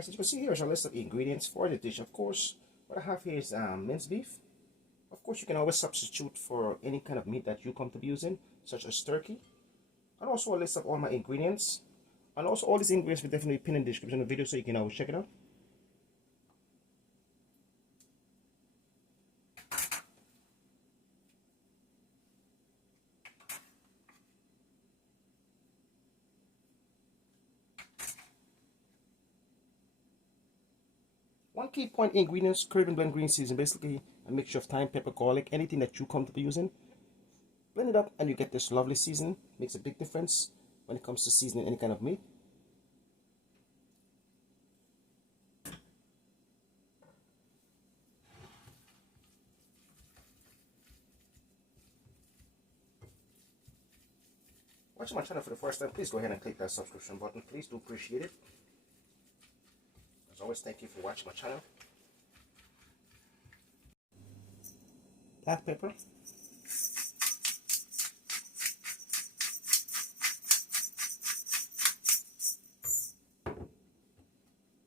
guys, as you can see, here's a list of ingredients for the dish. Of course, what I have here is minced beef. Of course, you can always substitute for any kind of meat that you come to be using, such as turkey. And also a list of all my ingredients. And also all these ingredients will definitely be pinned in the description of the video, so you can always check it out. One key point ingredients, Caribbean blend green season, basically a mixture of thyme, pepper, garlic, anything that you come to be using. Blend it up and you get this lovely seasoning. Makes a big difference when it comes to seasoning any kind of meat. Watching my channel for the first time, please go ahead and click that subscription button. Please do appreciate it. As always, thank you for watching my channel. Black pepper.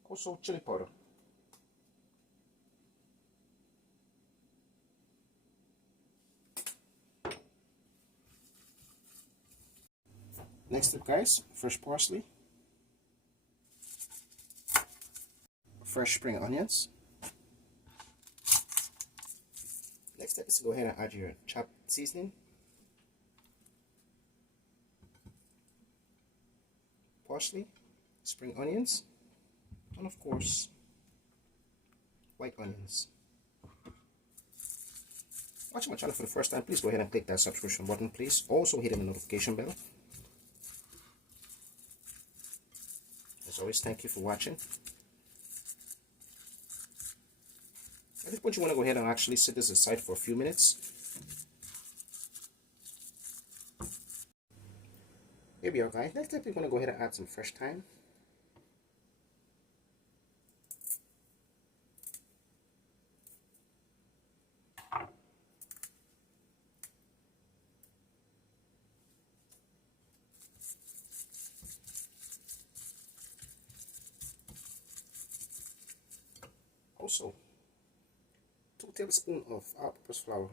Also chili powder. Next up, guys, fresh parsley, fresh spring onions. Next step is to go ahead and add your chopped seasoning, parsley, spring onions, and of course white onions. Watching my channel for the first time, please go ahead and click that subscription button. Please also hit the notification bell. As always, thank you for watching. At this point, you want to go ahead and actually set this aside for a few minutes. Here we are, guys. Next step, we're going to go ahead and add some fresh thyme. Also, 2 tablespoons of all-purpose flour.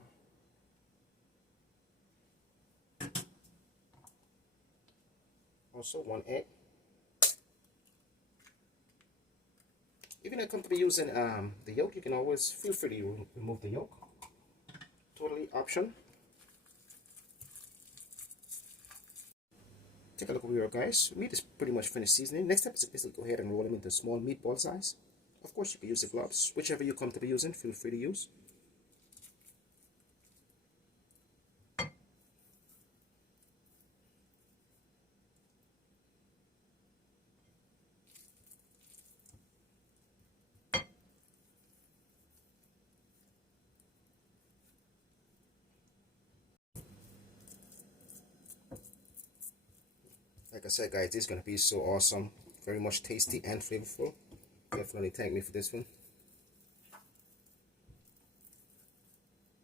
Also 1 egg. If you're not comfortable using the yolk, you can always feel free to remove the yolk. Totally option. Take a look over here, guys. Meat is pretty much finished seasoning. Next step is to basically go ahead and roll them into small meatball size. Of course, you can use the gloves. Whichever you come to be using, feel free to use. Like I said, guys, this is going to be so awesome. Very much tasty and flavorful. Definitely thank me for this one.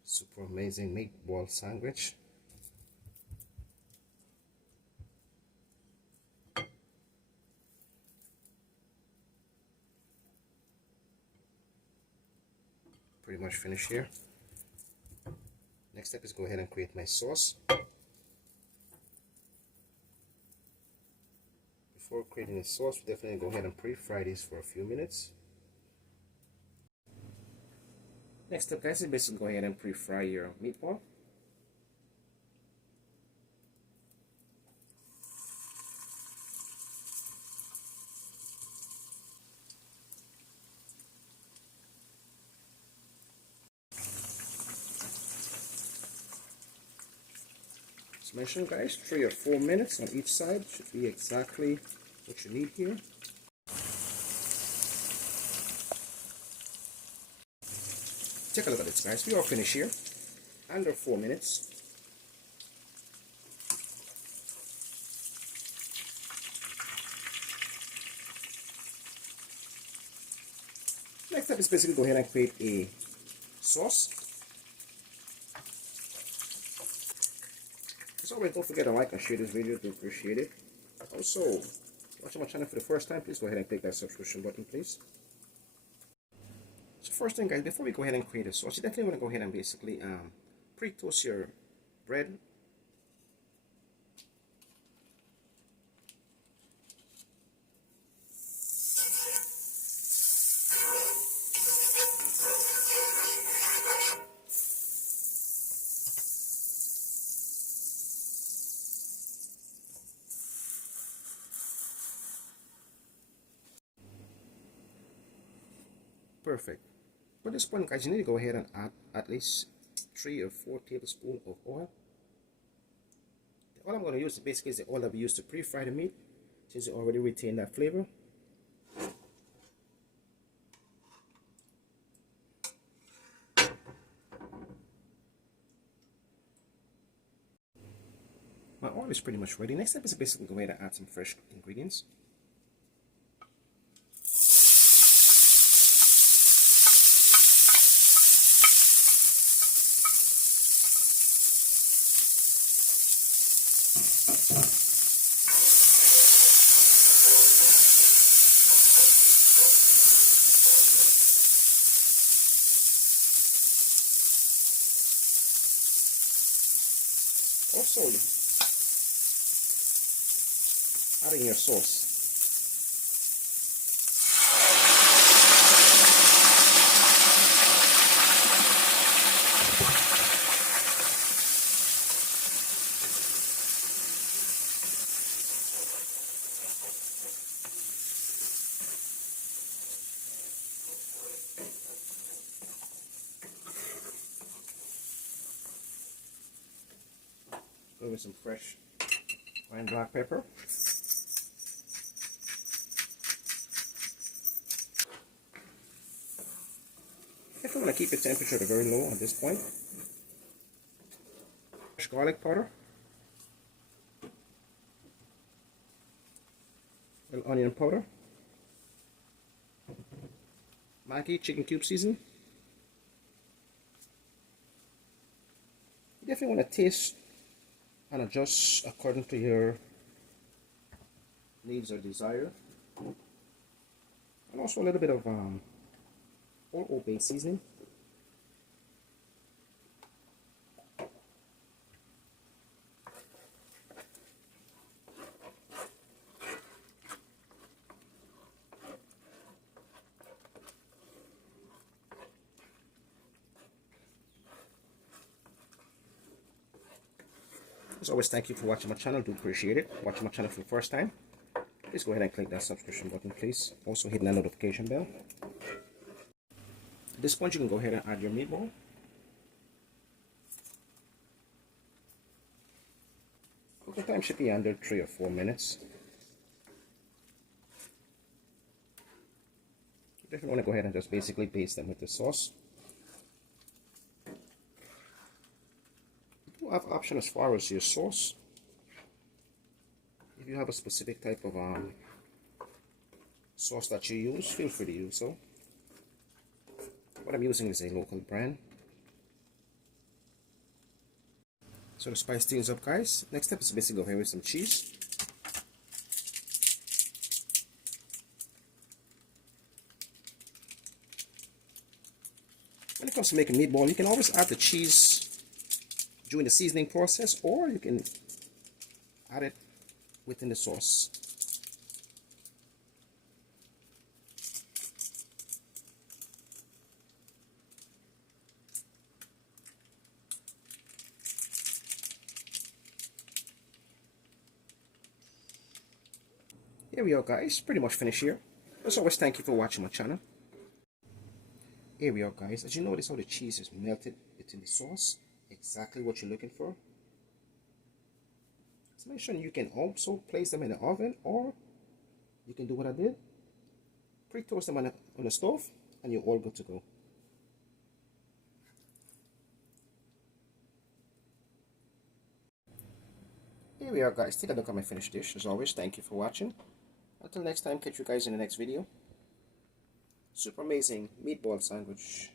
Super amazing meatball sandwich. Pretty much finished here. Next step is go ahead and create my sauce. Before creating the sauce, we definitely go ahead and pre-fry this for a few minutes. Next step, guys, is basically go ahead and pre-fry your meatball. As mentioned, guys, 3 or 4 minutes on each side should be exactly what you need here. Take a look at this, guys. We are finished here. Under 4 minutes. Next step is basically go ahead and create a sauce. As always, don't forget to like and share this video. Do appreciate it. Also, Watching my channel for the first time, please go ahead and click that subscription button, please. So first thing, guys, before we go ahead and create a sauce, you definitely want to go ahead and basically pre-toast your bread. Perfect. At this point, guys, you need to go ahead and add at least 3 or 4 tablespoons of oil. The oil I'm going to use basically is the oil that we use to pre-fry the meat, since it already retained that flavor. My oil is pretty much ready. Next step is basically go ahead and add some fresh ingredients. Also, adding your sauce. Go with some fresh ground black pepper. If you want to keep the temperature very low at this point. Fresh garlic powder. Little onion powder. Maggi chicken cube season. You definitely want to taste and adjust according to your needs or desire. And also a little bit of Old Bay seasoning. As always, thank you for watching my channel. Do appreciate it. Watching my channel for the first time, please go ahead and click that subscription button, please. Also hit that notification bell. At this point, you can go ahead and add your meatball. Cooking time should be under 3 or 4 minutes. You definitely want to go ahead and just basically baste them with the sauce. You have option as far as your sauce. If you have a specific type of sauce that you use, feel free to use so. What I'm using is a local brand. So to spice things up, guys, next step is basically go here with some cheese. When it comes to making meatball, you can always add the cheese during the seasoning process, or you can add it within the sauce. Here we are, guys, pretty much finished here. As always, thank you for watching my channel. Here we are, guys. As you notice how the cheese is melted within the sauce, exactly what you're looking for. So make sure you can also place them in the oven, or you can do what I did, pre-toast them on the stove, and you're all good to go. Here we are, guys. Take a look at my finished dish. As always, thank you for watching. Until next time, catch you guys in the next video. Super amazing meatball sandwich.